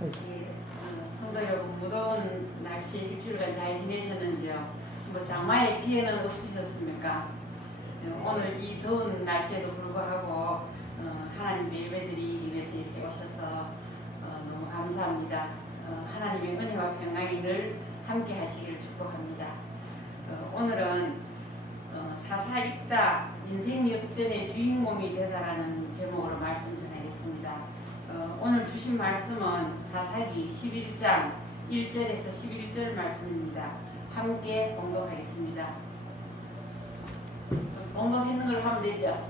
성도 여러분, 무더운 날씨 일주일간 잘 지내셨는지요? 뭐 장마에 피해는 없으셨습니까? 오늘 이 더운 날씨에도 불구하고 하나님의 예배드리기 위해서 이렇게 오셔서 너무 감사합니다. 하나님의 은혜와 평강이 늘 함께 하시기를 축복합니다. 오늘은 사사입다 인생 역전의 주인공이 되다라는 제목으로 말씀 전하겠습니다. 오늘 주신 말씀은 사사기 11장 1절에서 11절 말씀입니다. 함께 봉독하겠습니다. 봉독했는 걸 하면 되죠?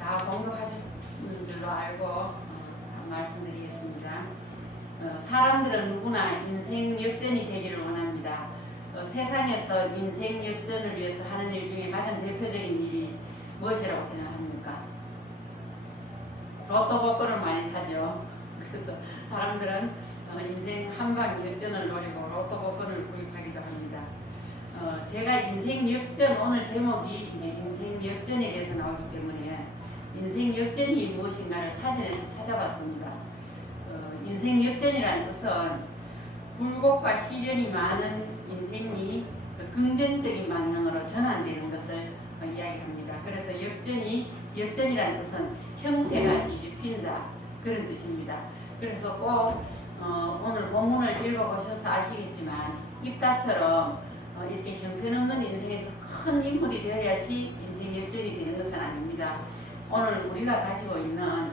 다 봉독하셨는 줄로 알고 말씀드리겠습니다. 사람들은 누구나 인생 역전이 되기를 원합니다. 세상에서 인생 역전을 위해서 하는 일 중에 가장 대표적인 일이 무엇이라고 생각합니까? 로또 복권을 많이 사죠. 그래서 사람들은 인생 한방 역전을 노리고 로또 복권을 구입하기도 합니다. 제가 인생 역전, 오늘 제목이 이제 인생 역전에 대해서 나오기 때문에 인생 역전이 무엇인가를 사전에서 찾아봤습니다. 인생 역전이라는 것은 굴곡과 시련이 많은 인생이 긍정적인 방향으로 전환되는 것을 이야기합니다. 그래서 역전이라는 것은 형세가 뒤집힌다, 그런 뜻입니다. 그래서 꼭 오늘 본문을 읽어보셔서 아시겠지만 입다처럼 이렇게 형편없는 인생에서 큰 인물이 되어야지 인생 역전이 되는 것은 아닙니다. 오늘 우리가 가지고 있는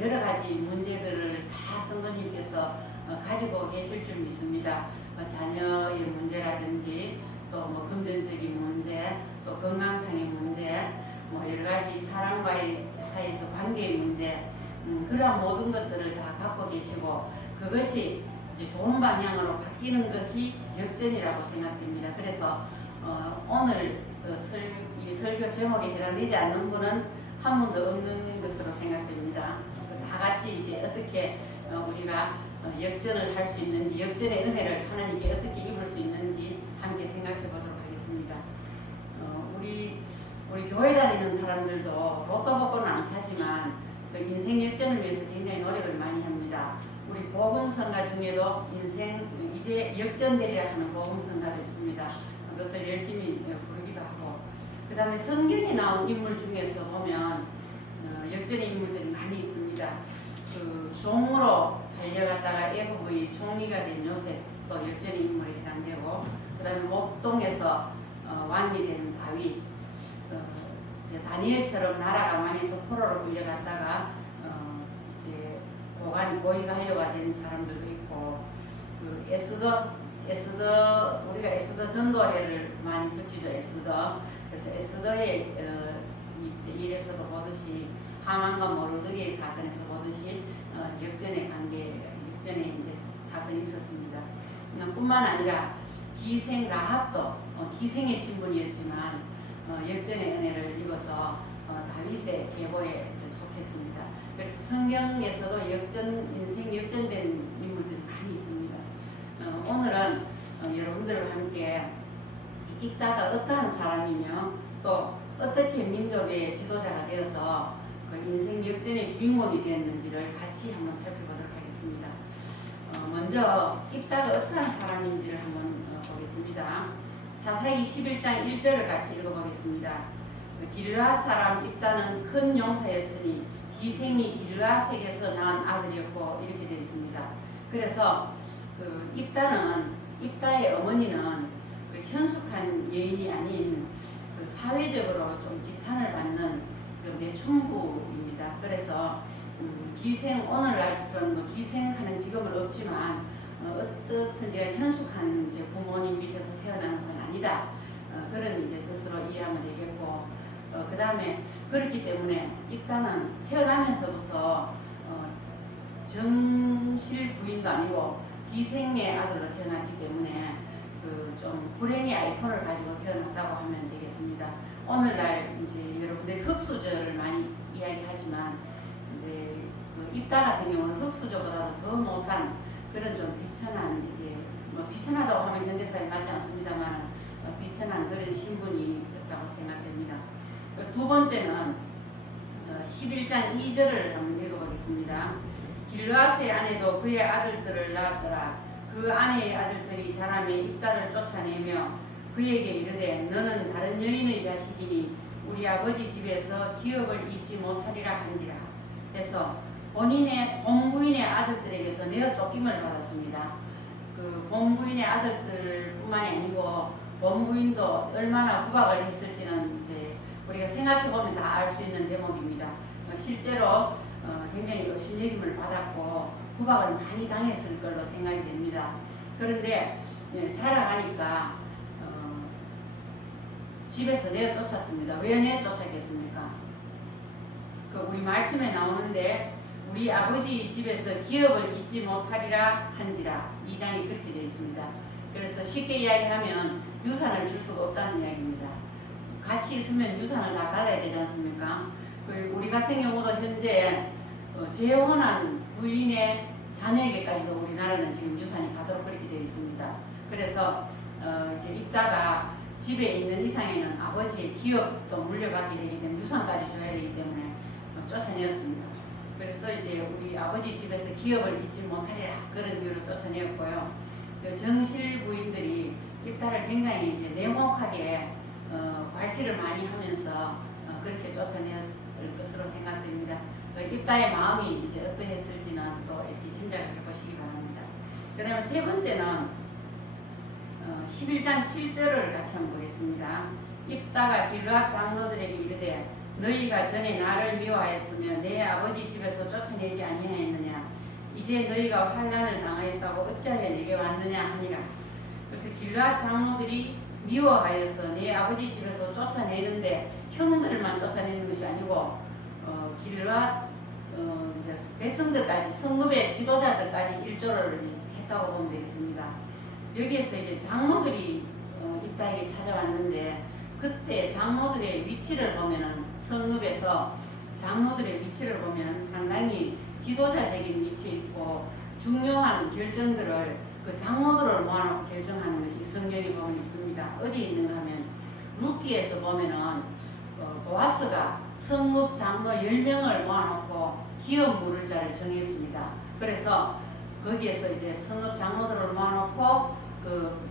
여러 가지 문제들을 다 성도님께서 가지고 계실 줄 믿습니다. 자녀의 문제라든지 또 뭐 금전적인 문제, 또 건강상의 문제, 뭐 여러 가지 사람과의 사이에서 관계의 문제, 그러한 모든 것들을 다 갖고 계시고 그것이 이제 좋은 방향으로 바뀌는 것이 역전이라고 생각됩니다. 그래서 오늘 이 설교 제목에 해당되지 않는 분은 한 분도 없는 것으로 생각됩니다. 다 같이 이제 어떻게 우리가 역전을 할 수 있는지, 역전의 은혜를 하나님께 어떻게 입을 수 있는지 함께 생각해 보도록 하겠습니다. 우리 교회 다니는 사람들도 로또 복권은 안 사지만 그 인생 역전을 위해서 굉장히 노력을 많이 합니다. 우리 복음성가 중에도 인생 이제 역전되리라 하는 복음성가도 있습니다. 그것을 열심히 부르기도 하고, 그 다음에 성경에 나온 인물 중에서 보면 역전의 인물들이 많이 있습니다. 그 종으로 달려갔다가 애굽의 총리가 된 요셉도 역전의 인물에 해당되고, 그 다음에 목동에서 왕이 된 다윗, 이제 다니엘처럼 나라가 망해서 포로로 끌려갔다가 이제 고위가 하려고 된 사람들도 있고, 그 에스더 우리가 에스더 전도회를 많이 붙이죠. 에스더. 그래서 에스더의 일에서도 보듯이 하만과 모르드게의 사건에서 보듯이 역전의 이제 사건이 있었습니다. 뿐만 아니라 기생 라합도 기생의 신분이었지만 역전의 은혜를 입어서 다윗의 계보에 속했습니다. 그래서 성경에서도 인생 역전된 인물들이 많이 있습니다. 오늘은 여러분들과 함께 입다가 어떠한 사람이며 또 어떻게 민족의 지도자가 되어서 그 인생 역전의 주인공이 되었는지를 같이 한번 살펴보도록 하겠습니다. 먼저 입다가 어떠한 사람인지를 한번 보겠습니다. 사사기 11장 1절을 같이 읽어보겠습니다. 길르앗 사람 입다는 큰 용사였으니 기생이 길르앗에게서 낳은 아들이었고, 이렇게 되어 있습니다. 그래서 그 입다의 어머니는 그 현숙한 여인이 아닌 그 사회적으로 좀 지탄을 받는 그 매춘부입니다. 그래서 오늘날 그런 기생하는 직업은 없지만 어떻든지 현숙한 이제 부모님 밑에서 태어난 것은 아니다. 그런 이제 뜻으로 이해하면 되겠고, 그 다음에 그렇기 때문에 입다는 태어나면서부터 정실 부인도 아니고 기생의 아들로 태어났기 때문에 그 좀 불행의 아이콘을 가지고 태어났다고 하면 되겠습니다. 오늘날 이제 여러분들 흙수저를 많이 이야기하지만 이제 그 입다 같은 경우는 흙수저보다도 더 못한 그런 좀 비천한, 이제 뭐 비천하다고 하면 현대사에 맞지 않습니다만 비천한 그런 신분이었다고 생각됩니다. 두 번째는 11장 2절을 한번 읽어보겠습니다. 있습니다. 길르앗의 아내도 그의 아들들을 낳았더라. 그 아내의 아들들이 자라매 입다를 쫓아내며 그에게 이르되 너는 다른 여인의 자식이니 우리 아버지 집에서 기업을 잊지 못하리라 한지라. 해서 본부인의 아들들에게서 내어 쫓김을 받았습니다. 그 본부인의 아들들뿐만이 아니고 본부인도 얼마나 구박을 했을지는 이제 우리가 생각해 보면 다 알 수 있는 대목입니다. 실제로 굉장히 업신여김을 받았고 구박을 많이 당했을 걸로 생각이 됩니다. 그런데 자라가니까 집에서 내어쫓았습니다. 왜 내어쫓았겠습니까? 우리 말씀에 나오는데 우리 아버지 집에서 기업을 잊지 못하리라 한지라 2장이 그렇게 되어 있습니다. 그래서 쉽게 이야기하면 유산을 줄 수가 없다는 이야기입니다. 같이 있으면 유산을 다 갈라야 되지 않습니까? 우리 같은 경우도 현재 재혼한 부인의 자녀에게까지도 우리나라는 지금 유산이 가도록 그렇게 되어 있습니다. 그래서 이제 입다가 집에 있는 이상에는 아버지의 기업도 물려받게 되기 때문에 유산까지 줘야 되기 때문에 쫓아내었습니다. 그래서 이제 우리 아버지 집에서 기업을 잊지 못하리라 그런 이유로 쫓아내었고요. 정실 부인들이 입다를 굉장히 이제 냉혹하게 괄시를 많이 하면서 그렇게 쫓아내었을 것으로 생각됩니다. 입다의 마음이 이제 어떠했을지는 또 이렇게 짐작을 해보시기 바랍니다. 그 다음에 세 번째는 11장 7절을 같이 한번 보겠습니다. 입다가 길르앗 장로들에게 이르되 너희가 전에 나를 미워하였으며 내 아버지 집에서 쫓아내지 아니하였느냐. 이제 너희가 환난을 당하였다고 어찌하여 내게 왔느냐 하니라. 그래서 길르앗 장로들이 미워하여서 내 아버지 집에서 쫓아내는데 형들만 쫓아내는 것이 아니고 길르앗 백성들까지 성읍의 지도자들까지 일조를 했다고 보면 되겠습니다. 여기에서 이제 장로들이 입다에게 찾아왔는데 그때 장로들의 위치를 보면은 성읍에서 장로들의 위치를 보면 상당히 지도자적인 위치에 있고 중요한 결정들을 그 장로들을 모아놓고 결정하는 것이 성경에 보면 있습니다. 어디 있는가 하면 룻기에서 보면은 보아스가 성읍 장로 10명을 모아놓고 기업 물을 자를 정했습니다. 그래서 거기에서 이제 성읍 장로들을 모아놓고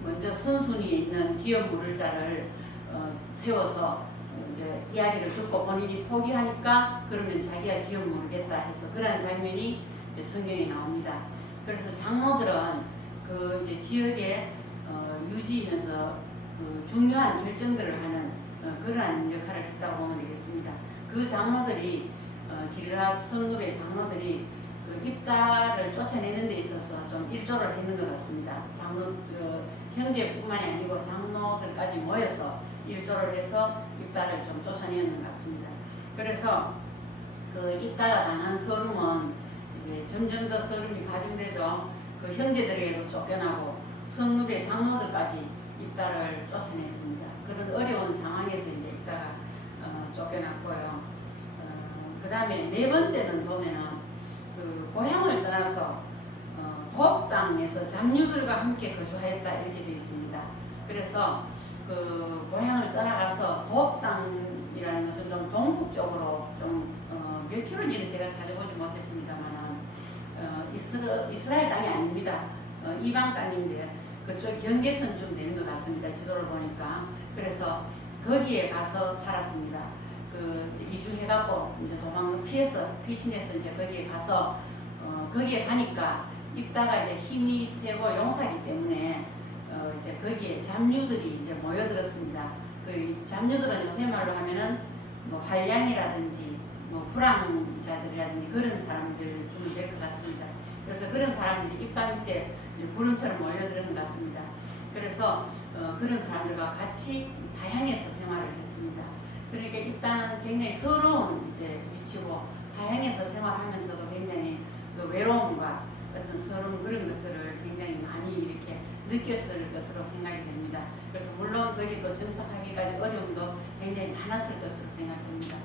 먼저 선순위에 있는 기업 물을 자를 세워서 이제 이야기를 듣고 본인이 포기하니까 그러면 자기가 기업 모르겠다 해서 그런 장면이 성경에 나옵니다. 그래서 장로들은 그 이제 지역에 유지이면서 중요한 결정들을 하는 그러한 역할을 했다고 보면 되겠습니다. 그 장로들이 길르앗 성읍의 장로들이 입다를 쫓아내는 데 있어서 좀 일조를 했는 것 같습니다. 형제뿐만이 아니고 장로들까지 모여서 일조를 해서 입다를 좀 쫓아내는 것 같습니다. 그래서 입다가 당한 서름은 이제 점점 더 서름이 가중되죠. 형제들에게도 쫓겨나고 성읍의 장로들까지 입다를 쫓아냈습니다. 그런 어려운 상황에서 이제 입다가 쫓겨났고요. 그 다음에 네 번째는 보면은 고향을 떠나서 도읍 땅에서 잡류들과 함께 거주하였다 이렇게 되어 있습니다. 그래서 고향을 떠나가서 도읍 땅이라는 것은 좀 동북쪽으로 좀 몇 킬로인지는 제가 찾아보지 못했습니다만 이스라엘 땅이 아닙니다. 이방 땅인데 그쪽 경계선쯤 되는 것 같습니다. 지도를 보니까. 그래서 거기에 가서 살았습니다. 이주해갖고 이제 피신해서 이제 거기에 가서 거기에 가니까 입다가 이제 힘이 세고 용사기 때문에 이제 거기에 잡류들이 이제 모여들었습니다. 잡류들은 요새 말로 하면은 뭐 활량이라든지 뭐 불황자들이라든지 그런 사람들 좀 될 것 같습니다. 그래서 그런 사람들이 입다 밑에 구름처럼 모여드는 것 같습니다. 그래서 그런 사람들과 같이 다양해서 생활을 했습니다. 그러니까 입다는 굉장히 서러운 이제 위치고 다양해서 생활하면서도 굉장히 외로움과 어떤 서러운 그런 것들을 굉장히 많이 이렇게 느꼈을 것으로 생각이 됩니다. 그래서 물론 거기도 정착하기까지 어려움도 굉장히 많았을 것으로 생각됩니다.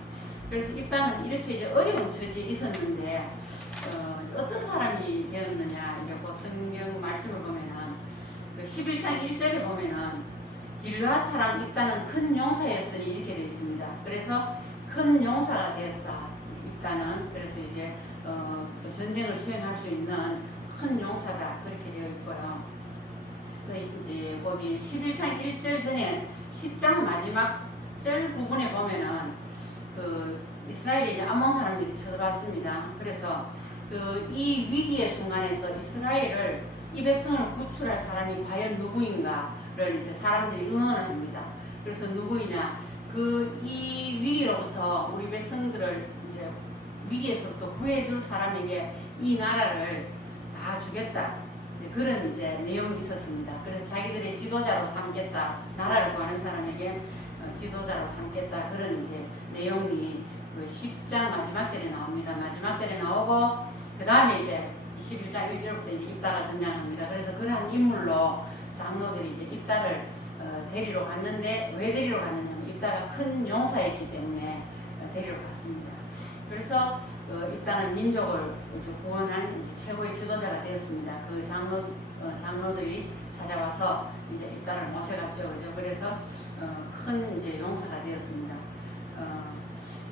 그래서 입다는 이렇게 이제 어려운 처지에 있었는데 어떤 사람이 되었느냐 이제 그 성경 말씀을 보면은 11장 1절에 보면은 길르앗 사람 입다는 큰 용사였으니 이렇게 되어 있습니다. 그래서 큰 용사가 되었다. 입다는 그래서 이제 전쟁을 수행할 수 있는 큰 용사다 그렇게 되어 있고요. 그 이제 거기 11장 1절 전에 10장 마지막 절 부분에 보면은 그 이스라엘이 이제 암몬 사람들이 쳐들어왔습니다. 그래서 그 이 위기의 순간에서 이스라엘을 이 백성을 구출할 사람이 과연 누구인가를 이제 사람들이 의논을 합니다. 그래서 누구이냐? 그 이 위기로부터 우리 백성들을 이제 위기에서부터 구해줄 사람에게 이 나라를 다 주겠다. 그런 이제 내용이 있었습니다. 그래서 자기들의 지도자로 삼겠다. 나라를 구하는 사람에게 지도자로 삼겠다. 그런 이제 내용이 그 10장 마지막 절에 나옵니다. 마지막 절에 나오고 그 다음에 이제 11장 1절부터 이제 입다가 등장합니다. 그래서 그러한 인물로 장로들이 이제 입다를 데리러 갔는데 왜 데리러 갔느냐면 입다가 큰 용사였기 때문에 데리러 갔습니다. 그래서 입다는 민족을 구원한 이제 최고의 지도자가 되었습니다. 그 장로들이 찾아와서 이제 입다를 모셔갔죠, 그죠? 그래서 큰 이제 용사가 되었습니다.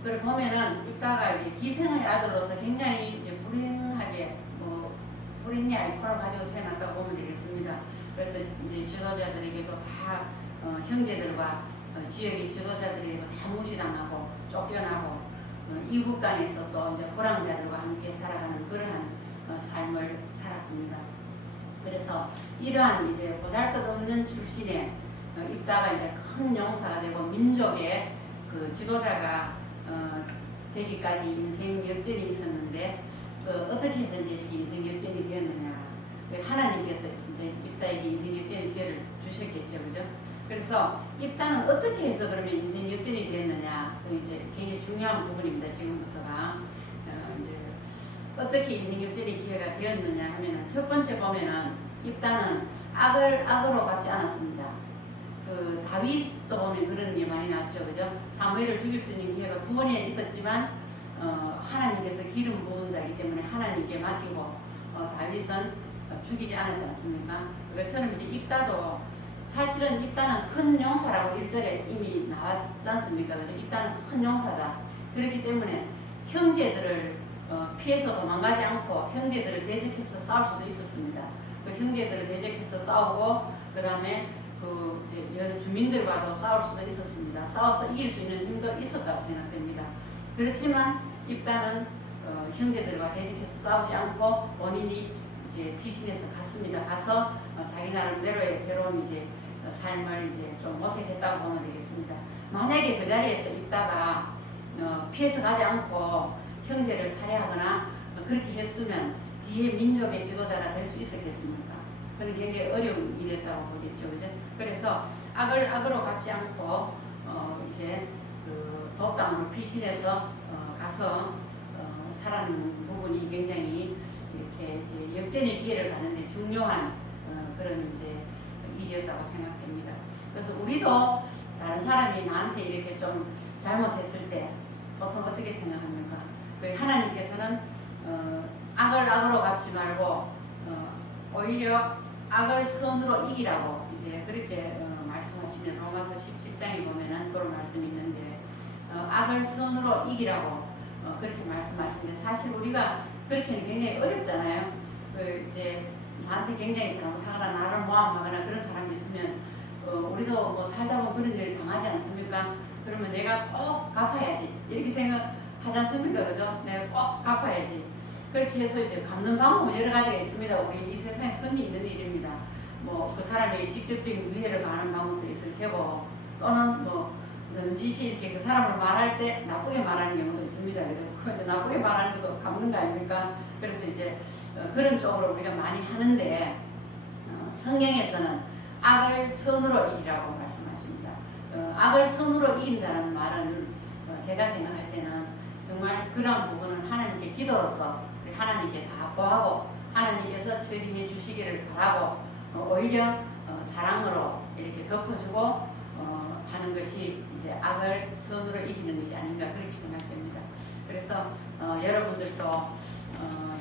그걸 보면은 입다가 이제 기생의 아들로서 굉장히 이제 불행하게 불행이 아이콘을 가지고 태어났다고 보면 되겠습니다. 그래서 이제 지도자들에게도 다 형제들과 지역의 지도자들에게도 다 무시당하고 쫓겨나고 이국 땅에서 또 이제 불황자들과 함께 살아가는 그러한 삶을 살았습니다. 그래서 이러한 이제 보잘것없는 출신의 입다가 이제 큰 용사가 되고 민족의 그 지도자가 되기까지 인생 역전이 있었는데 어떻게 해서 이제 이렇게 인생 역전이 되었느냐? 하나님께서 이제 입다에게 인생 역전의 기회를 주셨겠죠, 그죠? 그래서 입다는 어떻게 해서 그러면 인생 역전이 되었느냐? 이제 굉장히 중요한 부분입니다. 지금부터가 이제 어떻게 인생 역전의 기회가 되었느냐 하면은 첫 번째 보면은 입다는 악을 악으로 갚지 않았습니다. 그 다윗도 보면 그런 게 많이 나왔죠, 그죠? 사무엘을 죽일 수 있는 기회가 2번이나 있었지만 하나님께서 기름 부은 자이기 때문에 하나님께 맡기고 다윗은 죽이지 않았지 않습니까? 그것처럼 이제 입다도 사실은 입다는 큰 용사라고 1절에 이미 나왔지 않습니까? 그죠? 입다는 큰 용사다. 그렇기 때문에 형제들을 피해서 도망가지 않고 형제들을 대적해서 싸울 수도 있었습니다. 그 형제들을 대적해서 싸우고 그 다음에 그 이제 여러 주민들과도 싸울 수도 있었습니다. 싸워서 이길 수 있는 힘도 있었다고 생각됩니다. 그렇지만 입다는 형제들과 대적해서 싸우지 않고 본인이 이제 피신해서 갔습니다. 가서 자기 나름대로의 새로운 이제 삶을 이제 좀 모색했다고 보면 되겠습니다. 만약에 그 자리에서 입다가 피해서 가지 않고 형제를 살해하거나 그렇게 했으면 뒤에 민족의 지도자가 될 수 있었겠습니까? 그는 굉장히 어려운 일이었다고 보겠죠, 그죠? 그래서 악을 악으로 갚지 않고 이제 그 독당으로 피신해서 가서 살아는 부분이 굉장히 이렇게 이제 역전의 기회를 가는데 중요한 그런 이제 일이었다고 생각됩니다. 그래서 우리도 다른 사람이 나한테 이렇게 좀 잘못했을 때 보통 어떻게 생각합니까? 그 하나님께서는 악을 악으로 갚지 말고 오히려 악을 선으로 이기라고 이제 그렇게 말씀하시면 로마서 17장에 보면은 그런 말씀이 있는데 악을 선으로 이기라고 그렇게 말씀하시는데 사실 우리가 그렇게는 굉장히 어렵잖아요. 그 이제 나한테 굉장히 잘못하거나 나를 모함하거나 그런 사람이 있으면 우리도 뭐 살다 보면 그런 일을 당하지 않습니까? 그러면 내가 꼭 갚아야지 이렇게 생각하지 않습니까? 그죠? 내가 꼭 갚아야지. 그렇게 해서 이제 갚는 방법은 여러 가지가 있습니다. 우리 이 세상에 흔히 있는 일입니다. 뭐 그 사람에게 직접적인 위해를 가하는 방법도 있을 테고 또는 뭐 넌지시 이렇게 그 사람을 말할 때 나쁘게 말하는 경우도 있습니다. 그래서 그 이제 나쁘게 말하는 것도 갚는 거 아닙니까? 그래서 이제 그런 쪽으로 우리가 많이 하는데 성경에서는 악을 선으로 이기라고 말씀하십니다. 악을 선으로 이긴다는 말은 제가 생각할 때는 정말 그런 부분은 하나님께 기도로서 우리 하나님께 다 보하고 하나님께서 처리해 주시기를 바라고 오히려 사랑으로 이렇게 덮어주고 하는 것이 이제 악을 선으로 이기는 것이 아닌가 그렇게 생각됩니다. 그래서 여러분들도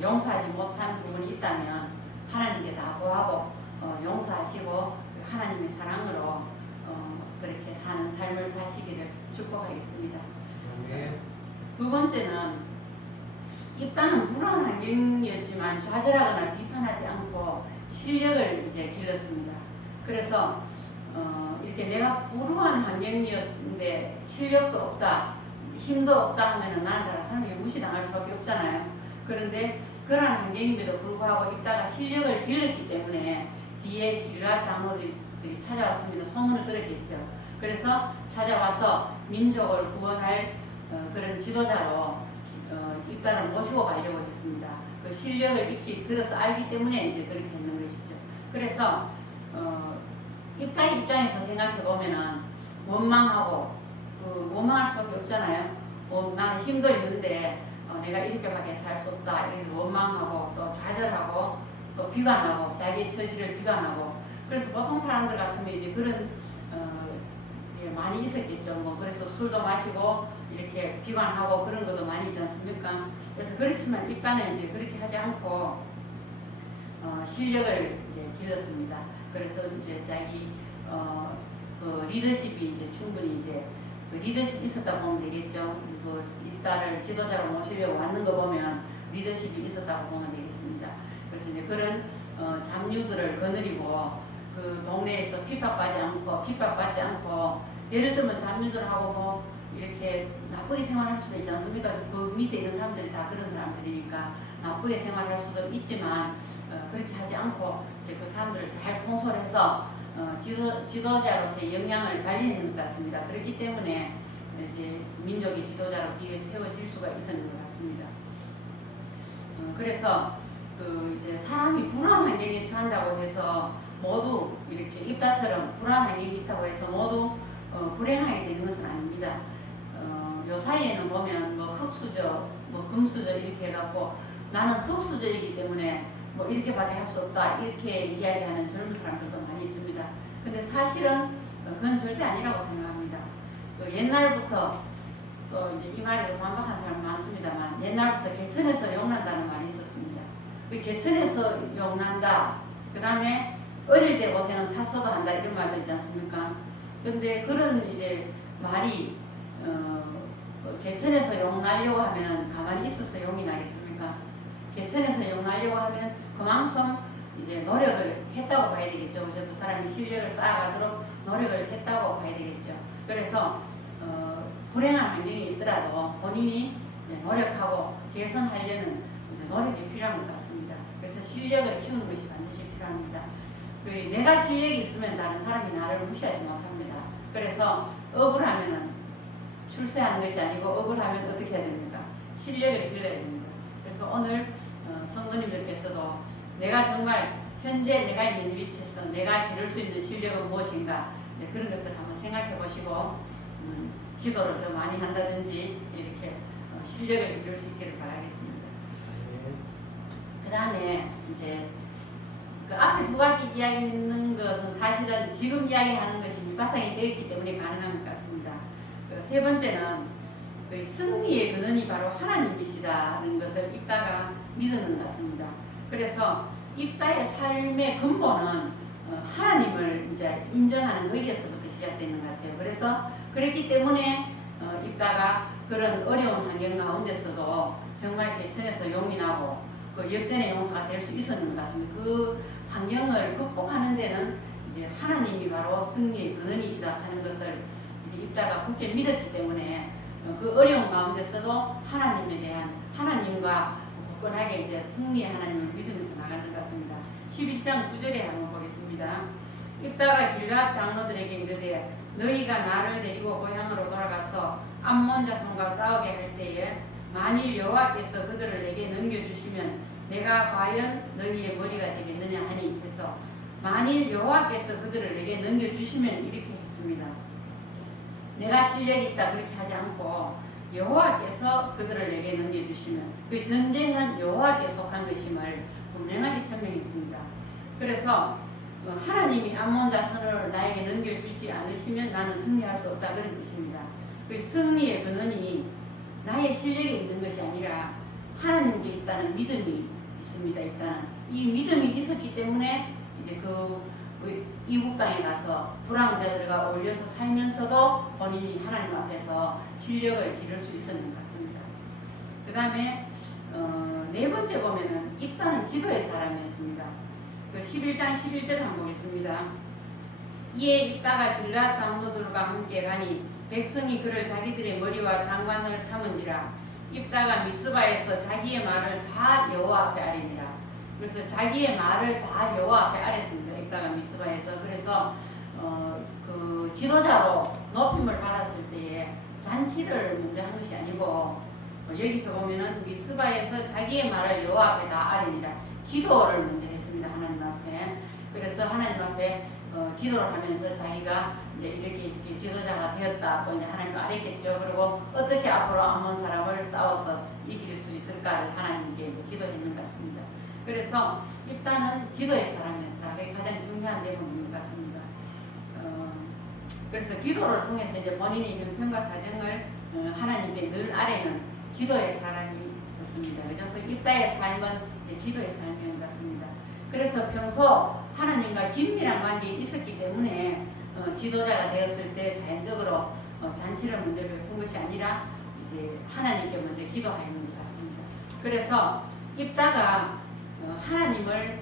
용서하지 못한 부분이 있다면 하나님께 다 보하고 용서하시고 하나님의 사랑으로 그렇게 사는 삶을 사시기를 축복하겠습니다. 네. 두 번째는 입단은 불안 환경이었지만 좌절하거나 비판하지 않고 실력을 이제 길렀습니다. 그래서 이렇게 내가 불우한 환경이었는데 실력도 없다, 힘도 없다 하면은 나는 사람에게 무시당할 수밖에 없잖아요. 그런데 그런 환경임에도 불구하고 입다가 실력을 길렀기 때문에 뒤에 길라 장로들이 찾아왔습니다. 소문을 들었겠죠. 그래서 찾아와서 민족을 구원할 그런 지도자로 입단을 모시고 가려고 했습니다. 그 실력을 익히 들어서 알기 때문에 이제 그렇게 했는 것이죠. 그래서 입다의 입장에서 생각해 보면은 원망하고 원망할 수밖에 없잖아요. 나는 힘도 있는데 내가 이렇게밖에 살 수 없다. 이래서 원망하고 또 좌절하고 또 비관하고 자기의 처지를 비관하고 그래서 보통 사람들 같으면 이제 그런 많이 있었겠죠. 뭐 그래서 술도 마시고 이렇게 비관하고 그런 것도 많이 있지 않습니까? 그래서 그렇지만 입단은 이제 그렇게 하지 않고 실력을 이제 길렀습니다. 그래서 이제 자기 그 리더십이 이제 충분히 이제 그 리더십 있었다고 보면 되겠죠. 그 입단을 지도자로 모시려고 왔는 거 보면 리더십이 있었다고 보면 되겠습니다. 그래서 이제 그런 잡류들을 거느리고 그 동네에서 핍박받지 않고 예를 들면 잡류들하고 뭐 이렇게 나쁘게 생활할 수도 있지 않습니까? 그 밑에 있는 사람들이 다 그런 사람들이니까 나쁘게 생활할 수도 있지만 그렇게 하지 않고 이제 그 사람들을 잘 통솔해서 지도자로서의 역량을 발휘했는 것 같습니다. 그렇기 때문에 이제 민족의 지도자로 뒤에 세워질 수가 있었는 것 같습니다. 그래서 그 이제 사람이 불안 환경에 처한다고 해서 모두 이렇게 입다처럼 불안 환경이 있다고 해서 모두 불행하게 되는 것은 아닙니다. 요 사이에는 보면 뭐 흙수저, 뭐 금수저 이렇게 해갖고 나는 흙수저이기 때문에 뭐 이렇게밖에 할 수 없다 이렇게 이야기하는 젊은 사람들도 많이 있습니다. 근데 사실은 그건 절대 아니라고 생각합니다. 옛날부터 또 이제 이 말에도 반박한 사람 많습니다만 옛날부터 개천에서 용난다는 말이 있었습니다. 그 개천에서 용난다. 그 다음에 어릴 때 고생은 샀어도 한다 이런 말도 있지 않습니까? 근데 그런 이제 말이 개천에서 용나려고 하면은 가만히 있어서 용이 나겠습니까? 개천에서 용나려고 하면 그만큼 이제 노력을 했다고 봐야 되겠죠. 그죠? 그 사람이 실력을 쌓아가도록 노력을 했다고 봐야 되겠죠. 그래서 불행한 환경이 있더라도 본인이 노력하고 개선하려는 노력이 필요한 것 같습니다. 그래서 실력을 키우는 것이 반드시 필요합니다. 내가 실력이 있으면 다른 사람이 나를 무시하지 못합니다. 그래서 억울하면은 출세하는 것이 아니고 억울하면 어떻게 해야 됩니까? 실력을 길러야 됩니다. 그래서 오늘 성도님들께서도 내가 정말 현재 내가 있는 위치에서 내가 기를 수 있는 실력은 무엇인가 그런 것들 한번 생각해 보시고 기도를 더 많이 한다든지 이렇게 실력을 기를 수 있기를 바라겠습니다. 그 다음에 이제 그 앞에 두 가지 이야기하는 것은 사실은 지금 이야기하는 것이 밑바탕이 되어 있기 때문에 가능한 것 같습니다. 세 번째는 그 승리의 근원이 바로 하나님이시다는 것을 입다가 믿는 것 같습니다. 그래서 입다의 삶의 근본은 하나님을 이제 인정하는 거기에서부터 시작되는 것 같아요. 그래서 그랬기 때문에 입다가 그런 어려운 환경 가운데서도 정말 개천에서 용이 나고 그 역전의 용사가 될 수 있었는 것 같습니다. 그 환경을 극복하는 데는 이제 하나님이 바로 승리의 근원이시다 하는 것을 이제 입다가 굳게 믿었기 때문에 그 어려운 가운데서도 하나님에 대한 하나님과 굳건하게 이제 승리의 하나님을 믿으면서 나가는 것 같습니다. 11장 9절에 한번 보겠습니다. 입다가 길앗 장로들에게 이르되 너희가 나를 데리고 고향으로 돌아가서 암몬 자손과 싸우게 할 때에 만일 여호와께서 그들을 내게 넘겨주시면 내가 과연 너희의 머리가 되겠느냐 하니 해서 만일 여호와께서 그들을 내게 넘겨주시면 이렇게 했습니다. 내가 실력이 있다 그렇게 하지 않고 여호와께서 그들을 내게 넘겨주시면 그 전쟁은 여호와께 속한 것임을 분명하게 천명했습니다. 그래서 하나님이 암몬 자손을 나에게 넘겨주지 않으시면 나는 승리할 수 없다 그런 뜻입니다. 그 승리의 근원이 나의 실력이 있는 것이 아니라 하나님께 있다는 믿음이 있습니다. 일단은 이 믿음이 있었기 때문에 이제 그 이국 땅에 가서 불황자들과 어울려서 살면서도 본인이 하나님 앞에서 실력을 기를 수 있었는 것 같습니다. 그 다음에 네 번째 보면은 입다는 기도의 사람이었습니다. 그 11장 11절 한번 보겠습니다. 이에 입다가 길앗 장로들과 함께 가니 백성이 그를 자기들의 머리와 장관을 삼은지라. 입다가 미스바에서 자기의 말을 다 여호와 앞에 아뢰니라. 그래서 자기의 말을 다 여호와 앞에 아뢰습니다. 입다가 미스바에서. 그래서 그 지도자로 높임을 받았을 때에 잔치를 먼저 한 것이 아니고 여기서 보면은 미스바에서 자기의 말을 여호와 앞에 다 아뢰니라. 기도를 먼저 했습니다. 하나님 앞에. 그래서 하나님 앞에 기도를 하면서 자기가 이제 이렇게 지도자가 되었다. 또 이제 하나님을 아뢰겠죠. 그리고 어떻게 앞으로 암몬 사람을 싸워서 이길 수 있을까를 하나님께 기도했는 것 같습니다. 그래서 입다는 기도의 사람이었다. 그게 가장 중요한 대목인 것 같습니다. 그래서 기도를 통해서 이제 본인의 형편과 사정을 하나님께 늘 아뢰는 기도의 사람이었습니다. 그죠? 그 입다의 삶은 이제 기도의 삶인 것 같습니다. 그래서 평소 하나님과 긴밀한 관계에 있었기 때문에 지도자가 되었을 때 자연적으로 잔치를 먼저 베푼 것이 아니라 이제 하나님께 먼저 기도하는 것 같습니다. 그래서 입다가 하나님을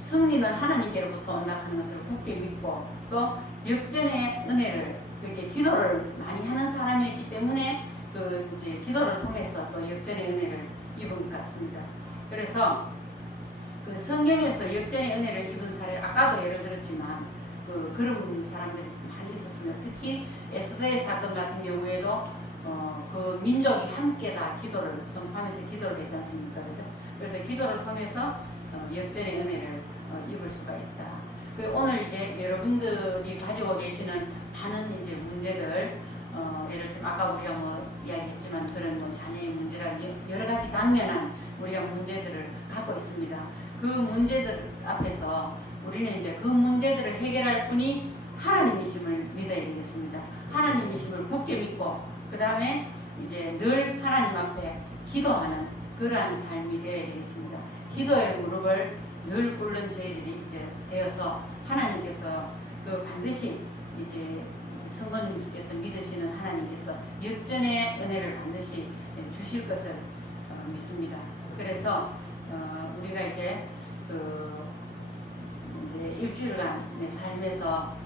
승리는 하나님께로부터 온다 하는 것을 굳게 믿고 또 역전의 은혜를 이렇게 기도를 많이 하는 사람이었기 때문에 그 이제 기도를 통해서 또 역전의 은혜를 입은 것 같습니다. 그래서 그 성경에서 역전의 은혜를 입은 사례를 아까도 예를 들었지만 그런 사람들이 많이 있었습니다. 특히 에스더의 사건 같은 경우에도 그 민족이 함께 다 기도를 선포하면서 기도를 했지 않습니까? 그래서 기도를 통해서 역전의 은혜를 입을 수가 있다. 오늘 이제 여러분들이 가지고 계시는 많은 이제 문제들, 예를 들면 아까 우리가 이야기했지만 그런 자녀의 문제라든지 여러 가지 당면한 우리가 문제들을 갖고 있습니다. 그 문제들 앞에서 우리는 이제 그 문제들을 해결할 분이 하나님이심을 믿어야 되겠습니다. 하나님이심을 굳게 믿고 그 다음에 이제 늘 하나님 앞에 기도하는 그러한 삶이 되어야 되겠습니다. 기도의 무릎을 늘 꿇는 저희들이 이제 되어서 하나님께서 그 반드시 이제 성도님께서 믿으시는 하나님께서 역전의 은혜를 반드시 주실 것을 믿습니다. 그래서 우리가 이제 이제 일주일간의 삶에서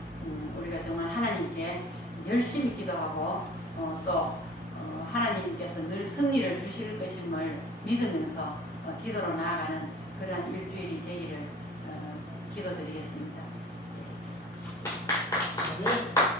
우리가 정말 하나님께 열심히 기도하고 또 하나님께서 늘 승리를 주실 것임을 믿으면서 기도로 나아가는 그러한 일주일이 되기를 기도드리겠습니다. 네.